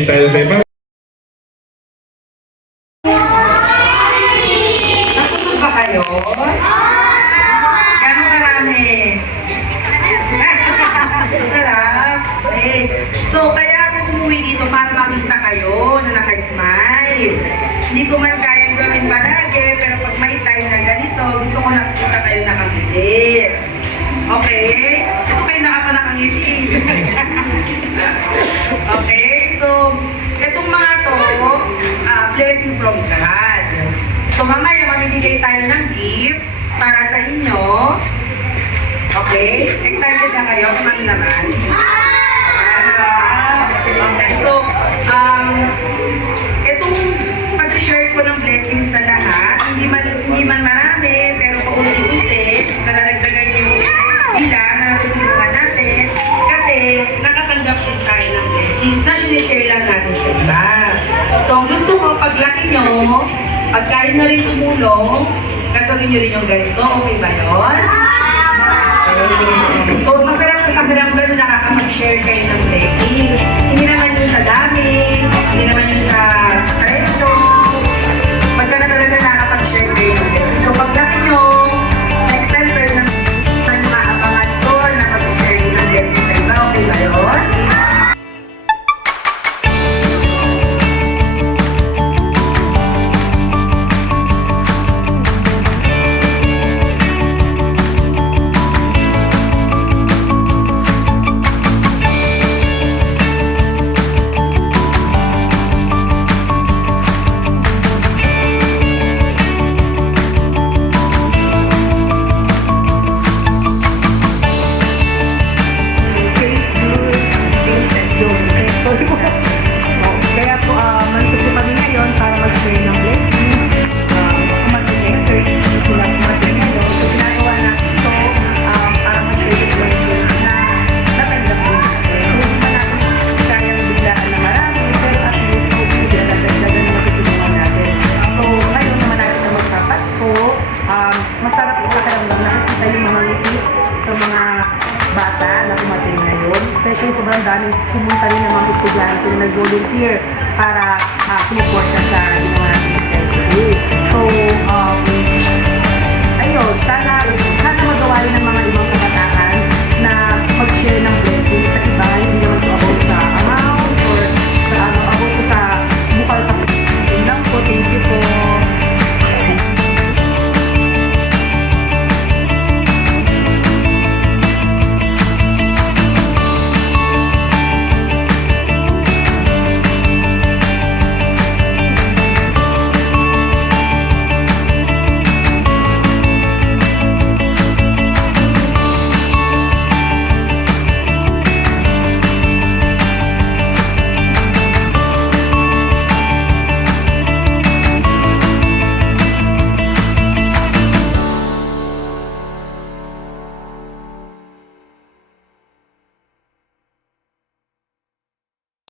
Kain tayo tayo. Natusog ba kayo? Gano'ng karami? Sarap. Okay. So, kaya ako umuwi dito para makita kayo na naka-smile. Hindi ko man kayang gawin palagi, pero pag may time na ganito, gusto ko nakita kayo nakangiti. Okay? Ito kayo nakapanakangiti. Okay? So, itong mga to, blessing from God. So, mamaya mamimigay tayo ng gift para sa inyo. Okay? Excited na kayo? Kumain naman? Okay, so, itong pag-share ko ng blessings sa lahat, hindi man marami, pero paunti-unti, nararagdagan yung bilang na natutulungan natin, kasi nakatanggap din tayo ng blessings na sinishare lang natin sa iba. So, gusto ko, paglaki nyo, pag kayo na rin tumulong, gagawin nyo rin yung ganito, okay ba yun? So, masarap ang pakiramdam na nakakapag-share kayo ng blessing. Hindi naman yun sa dami, hindi naman yun sa presyo. Pagka na talaga nakakapag-share kayo ng blessing. So, paglaki nyo, next time kayo naman maabangan doon na pag-share ng blessing sa iba. Okay ba yun? Kaya po, manito po kami ngayon para mag-share ng blessings. Kumating na yung church, sila kumating ngayon. So, ginagawa natin ito para mag-share ng blessings na natanggap po. So, hindi pa natin kayang biglaan na marami, pero at least, hopefully, nadagdagan na matutulungan natin. So, ngayon naman natin na magpapasko, masarap sa pakiramdam na nakikita yung mga ngiti sa mga bata na kumating ngayon. Especially sobrang daming pumunta rin ng mga estudyante na nag-volunteer para sumuporta sa